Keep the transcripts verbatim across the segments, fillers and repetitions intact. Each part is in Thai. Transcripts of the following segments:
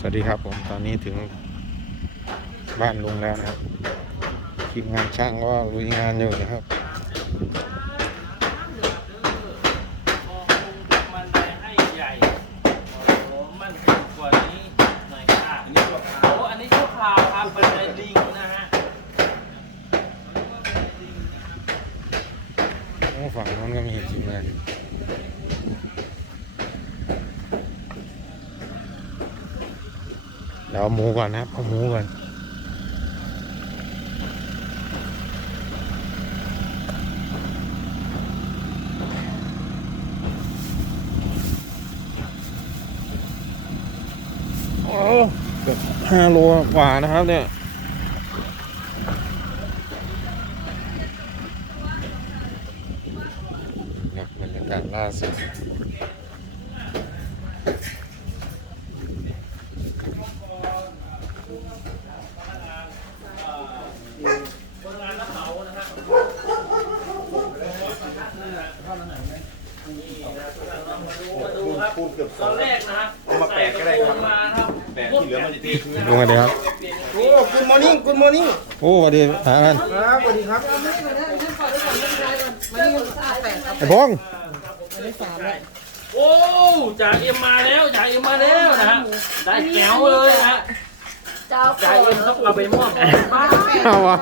วัสดีครับผมตอนนี้ถึงบ้านลุงแล้วนะครับทีมงานช่างก็ลุยงานอยู่นะครับฝั่งนู้นก็มีทีมงานเดี๋ยวเอาหมูก่อนนะครับเอาหมูก่อนโอ้เกือบห้าโลกว่านะครับเนี่ยบรรยากาศล่าสุดพูดเกือบสองแรกนะฮะมาแปดก็ได้ครับแปดที่เหลือมันจะตีลงมาเลยครับโอ้กูมอร์นิ่งกูมอร์นิ่งโอ้สวัสดีหากันครับสวัสดีครับไอ้พงษ์โอ้จ่าเอ็มมาแล้วจ่าเอ็มมาแล้วนะฮะได้แก้วเลยนะฮะจ่าเอ็มต้องเอาไปมอบเอาวะ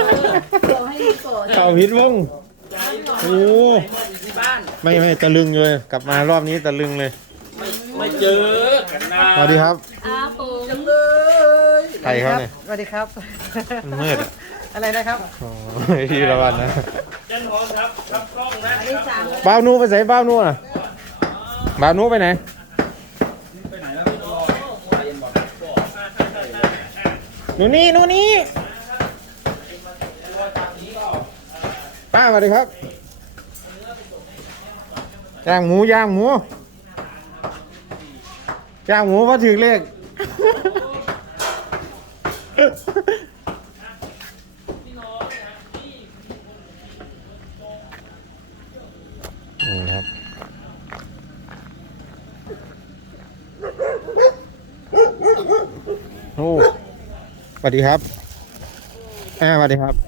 เอาพิษวงโอ้ไม่ไม่ตะลึงเลยกลับมารอบนี้ตะลึงเลยไม่ไม่เจอกันนานสวัสดีครับอาปูจังเลยใครเขาเนี่ยสวัสดีครับมืดอะไรนะครับโอ้พี่ละวันนะจันทร์ครับครับกล้องนะบ้าวนูไปไหนบ้าวนูอ่ะบ้าวนูไปไหนหนูนี่หนูนี่ป้าสวัสดีครับย่างหมูย่างหมูย่างหมูมาถึงเลขนี่ครับโอ้สวัสดีครับแม่สวัสดีครับ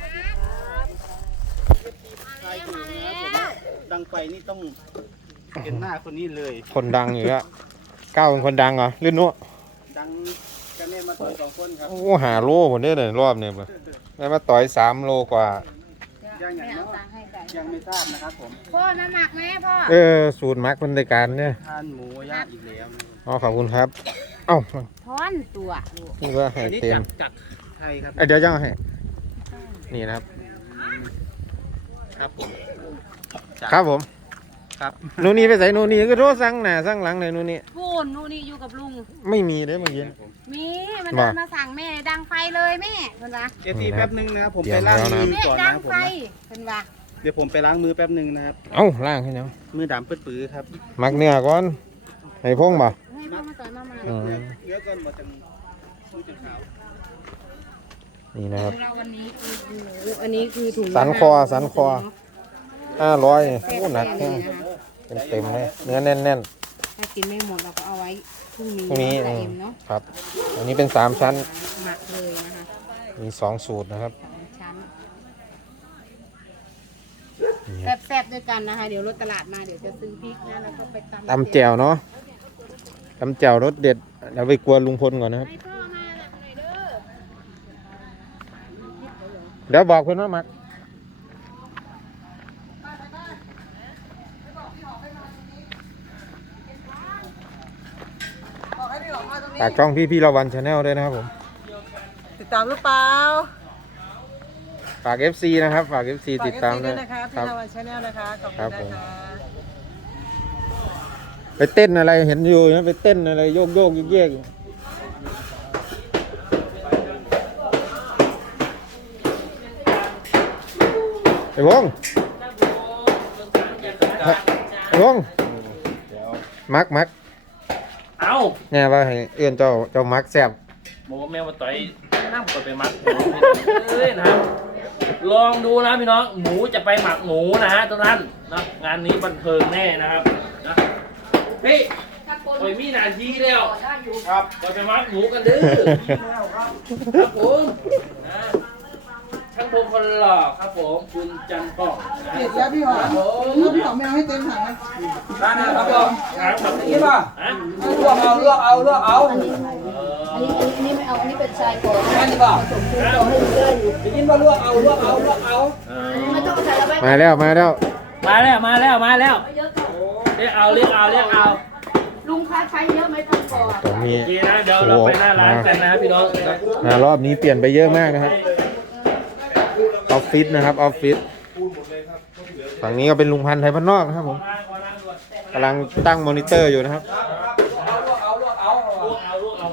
ดังไปนี่ต้องเห็นหน้าคนนี้เลยคนดังอยู่แล้วก้าวเป็นคนดังเหรอลื่นนู้ดังกันเนี่ยมาต่อยสองคนครับโอ้หาโลผมได้เลยรอบเนี่ยแล้วมาต่อยสามโลกว่ายังอย่างน้อยยังไม่ทราบนะครับผมพ่อน้ำหมักไหมพ่อเออสูตรมักคนในการเนี่ยทานหมูย่างอีกแล้วอ๋อขอบคุณครับเอ้าทอนตัวนี่ว่าให้เต็มจากไทยครับเดี๋ยวจะให้นี่นะครับครับผมครับผมครับนู่นนี่ไปใส่นู่นนี่ก็โทษสั่งหน่ะสั่งหลังเลยนู่นนี่พูนนู่นนี่อยู่กับลุงไม่มีเลยเมื่อกี้มีมันเดินมาสั่งแม่ดังไฟเลยแม่เห็นปะเอฟซีแป๊บนึงนะครับผมไปล้างมือก่อนนะผมเห็นปะเดี๋ยวผมไปล้างมือแป๊บนึงนะครับเอ้าล้างให้ยังมือดำปื้อๆครับมักเนื้อก่อนให้พงบ่ให้พ่อมาต่อยมามาเนื้อก่อนมาจังมือจังขาวนี่นะครับวันนี้อันนี้คือถุงสันคอสันคอห้าร้อยโอ้หนักแค่เป็นเต็มเลยเนื้อแน่นๆถ้ากินไม่หมดเราก็เอาไว้พรุ่งนี้พรุ่งนี้เนาะครับอันนี้เป็นสามชั้นหมักเลยนะคะมีสองสูตรนะครับชั้นแซ่บๆด้วยกันนะคะเดี๋ยวรถตลาดมาเดี๋ยวจะซื้อพริกนะแล้วก็ไปตำตำแจ่วเนาะตำแจ่วรสเด็ดเดี๋ยวไปกวนลุงพลก่อนนะครับเดี๋ยวบอกเพื่อนว่ามักฝากช่องพี่พี่ละวันชาแนลด้วยนะครับผมติดตามหรือเปล่าฝาก เอฟ ซี นะครับฝาก เอฟ ซี ติดตามด้วยนะคะพี่ละวันชาแนลนะคะขอบคุณนะคะไปเต้นอะไรเห็นอยู่นะไปเต้นอะไรโยกโยกเยกไอ้วงไอ้วงมักมักเอาเนี่ยว่าให้เอื้อนเจ้าเจ้ามักแซ่บหมูแมวมาต่อยน้ำกดไปมักเอ้ยนะครับลองดูนะพี่น้องหมูจะไปหมักหมูนะฮะทุกท่านนะงานนี้บันเทิงแน่นะครับนะพี่คอยมีหนาทีแล้วครับเราจะมัดหมูกันเด้อครับผมนะช่างพงคนหล่อครับผมคุณจันทร์ป้องเด็ดแล้วพี่หอมผมแล้วพี่หอมไม่เอาให้เต็มถังนะได้นะครับผมครับครับนี่ป่ะฮะลวกเอาลวกเอาลวกเอาอันนี้อันนี้อันนี้ไม่เอาอันนี้เป็นชายก่อนแค่นี้ป่ะผสมปูต่อให้เพื่อนอยู่ได้ยินว่าลวกเอาลวกเอาลวกเอาไม่ต้องใส่แล้วไปมาแล้วมาแล้วมาแล้วมาแล้วมาแล้วเยอะก่อนเรียกเอาเรียกเอาเรียกเอาลุงคะใช้เยอะไหมปูก่อนตอนนี้โอเคนะเดี๋ยวเราไปหน้าร้านกันนะพี่น้องครับมารอบนี้เปลี่ยนไปเยอะมากนะครับออฟฟิศนะครับออฟฟิศฝั่งนี้ก็เป็นลุงพันธ์ไทยบ้านนอกนะครับผมกำลังตั้งมอนิเตอร์อยู่นะครับลวกเอาลวกเอาลูกเอาลูกเอา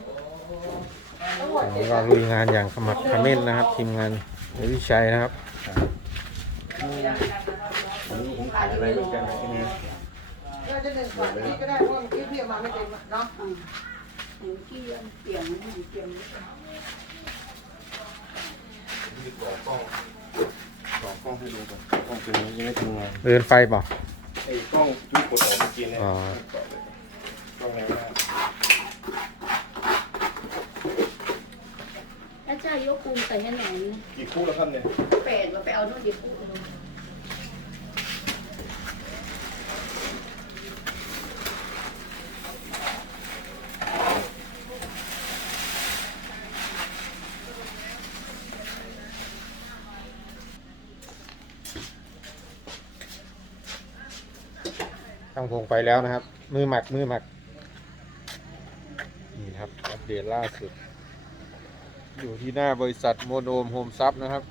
ฝั่งนี้ก็ลุยงานอย่างขมักเขม้นนะครับทีมงานในวิชัยนะครับผมขายอะไรเหมือนกันนะที่นี่เราจะหนึ่งก่อนพี่ก็ได้เพราะเมื่อกี้พี่เอามาไม่เต็มเนาะหนูที่เปลี่ยนไม่อยู่เปลี่ยนสองกล้องให้ดูก่อนกล้องตัวนี้ยังไม่ทำงานเดินไฟเปล่าไอ้กล้องที่กดออกเมื่อกี้เนี่ยอ๋อกล้องแรงมากแล้วเจ้ายกปูนใส่ให้หน่อยนะกี่คู่แล้วครับเนี่ยแปดมาไปเอาด้วยดิปูตั้งพงไปแล้วนะครับ มือหมักมือหมักนี่ครับอัปเดตล่าสุด อยู่ที่หน้าบริษัทโมโนมโฮมซับนะครับ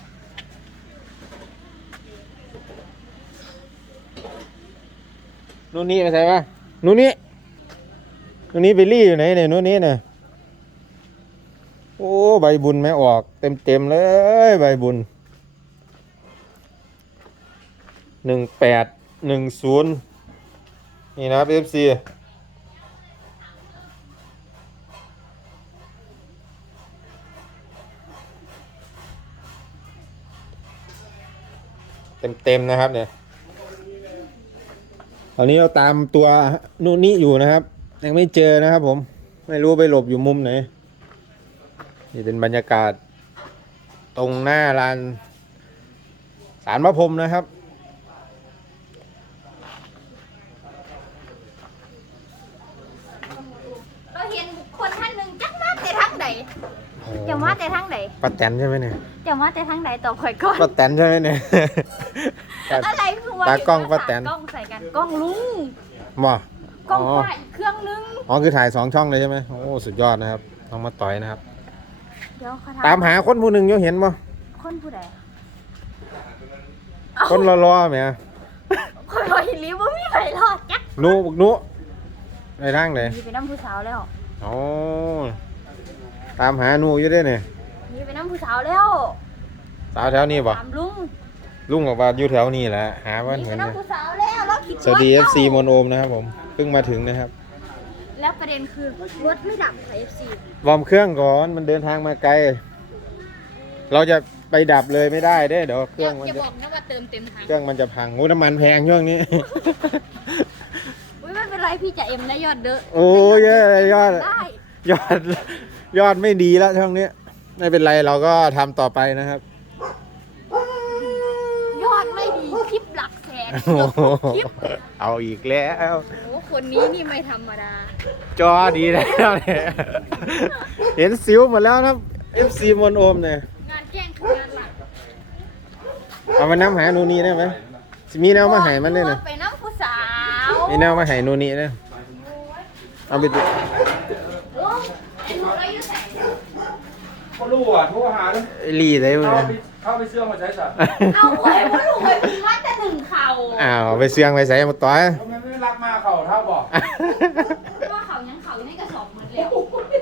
นู่นนี่ไปใส่ปะนู่นนี่นู่นนี่ไปรี่อยู่ไหนเนี่ยนู่นนี่เนี่ยโอ้ใบบุญไม่ออกเต็มเต็มเลยใบบุญหนึ่งแปดหนึ่งศูนย์นี่นะครับ เอฟ ซี เต็มเต็มๆนะครับเนี่ยตอนนี้เราตามตัวนู่นนี่อยู่นะครับ ยังไม่เจอนะครับผมไม่รู้ไปหลบอยู่มุมไหนนี่เป็นบรรยากาศตรงหน้าลานศาลพระพรหมนะครับเราเห็นบุคคลท่านหนึ่งจักมาแต่ทางใดจะมาแต่ทางใดป้าแตนใช่ไหมเนี่ยจะมาแต่ทางใดต่อข่อยก่อนป้าแตนใช่ไหมเนี่ยอะไรคือว่าตากล้องป้าแตนกล้องใส่กันกล้องลุงบ่กล้องอ๋อป้าอีกเครื่องนึงอ๋อคือถ่ายสองช่องเลยใช่ไหมโอ้สุดยอดนะครับต้องมาต่อยนะครับเดี๋ยวเขาตามหาคนผู้หนึ่งอยู่เห็นบ่คนผู้ใดคนรอๆแหมคนรอหิริว่ามีใครรอดจักหนุหนุในทางไหนมีไปน้ำผู้สาวแล้วอ๋อตามหาหนูอยู่เด้เนี่ยมีไปน้ำผู้สาวแล้วสาวแถวนี้บ่ตามลุงลุงบอกว่าอยู่แถวนี้แหละหาว่ามีเหไปมือนน้ำผู้สาวแล้วแล้วคิดสวัสดีาเอฟ ซีจ้ามนโอมนะครับผมเพิ่งมาถึงนะครับแล้วประเด็นคือรถไม่ดับค่ะ เอฟ ซีวอร์มเครื่องก่อนมันเดินทางมาไกล เราจะไปดับเลยไม่ได้เด้เดี๋ยวเคอรื่ย่าองมันอย่าจะบอกนะว่าเติมเต็มถังเครื่องมันจะพังโอ้น้ำมันแพงช่วงนี้อุ้ยไม่เป็นไรพี่จะเอ็มได้ยอดเด้อโอ้ยเยอะเลยยอดได้ยอดยอดไม่ดีแล้วช่วงนี้ไม่เป็นไรเราก็ทำต่อไปนะครับยอดไม่ดีคลิปหลักแสนโอ้เกือบโหคลิปเอาอีกแล้วโอ้คนนี้นี่ไม่ธรรมดาจอดีแล้วเนี่ยเห็นสิวหมดแล้วนะ เอฟ ซี มนโอมเนี่ยงานแจ้งคืองานหลักเอามาน้ำหาหนูนี่ได้ไหมสิมีแนวมาใหายมันเลยนะไปน้ำผู้สาวมีแนวมาใหายหนูนี่นะเอาไปดูโอ้ไอ้หนูเราอยู่ไหนก็รู้อ่ะโทรหาเลยไอ้ลี่ได้ไหมเข้าไปเข้าไปเสื้อมาใช้สัตว์เอาไว้ว่าหนูเคยพิมพ์ว่าแต่หนึ่งเข่าอ้าวไปเสียงไปใส่หมดต่อยทำไมไม่รักมาเขาเท่าบอกเพราะว่าเขายังเขายังในกระสอบเหมือนแล้ว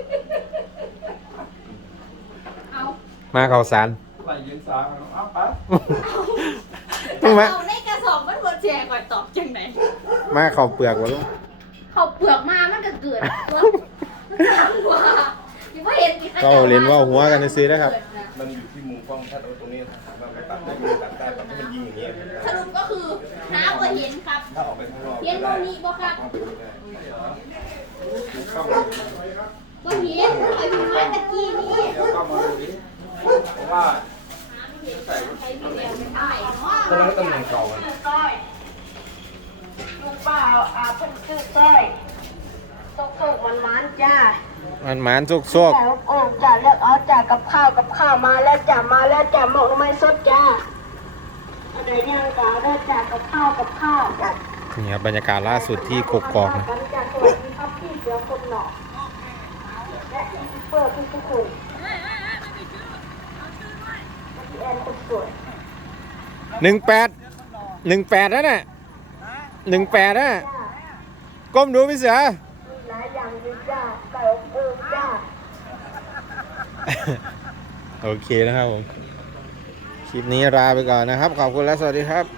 เอามาข่าวสารไหลเย็นสาเอาไปมึงมาเอาในกระสอบมันบดแจงก่อนตอบจังไหนมาข่าวเปลือกวะลูกเขาเปลือกมามันก็เกิดตัวมันถามว่าที่ว่าเห็นกี่ก็เรียนว่าหัวกันซื้อนะครับเกิดนะมันอยู่ที่มุมกล้องถ้าตรงนี้สามารถไปตัดได้ไม่ตัดได้แบบให้มันยิงอย่างเงี้ยสรุปก็คือหาบ่เห็นครับถ้าออกไปข้างนอกเห็นโมนี้บ่ครับเข้าไปไม่ได้เข้ามาบ่เห็นคอยพิมพ์มาตะกี้นี่เข้ามาดูดิเพราะว่าใส่ใครพี่เดียวไม่ได้เนาะตอนนั้นตำแหน่งเก่ามันลุงป้าอ่าเพิ่นซื้อสร้อยตกโกมันมันจ้ามันหมานโซกโซกแต่โอ้จ้าเลือกเอาจ้ากับข้าวกับข้าวมาแล้วจ้ามาแล้วจ้าหมกไม่สดจ้าอะไรย่างกาแล้วจ้ากับข้าวกับข้าวจ้านี่ครับบรรยากาศล่าสุดที่กกอกนะกันจ้าสวัสดีครับพี่เสือคนหล่อและพี่เปิร์พี่ทุกคนพี่แอนคนสวยหนึ่งแปดหนึ่งแปดนั่นน่ะหนึ่งแปดน่ะจ้าก้มดูพี่เสือมีหลายอย่างเลยจ้าไก่อบโอ่งจ้าโอเคนะครับผม คลิปนี้ลาไปก่อนนะครับ ขอบคุณและสวัสดีครับ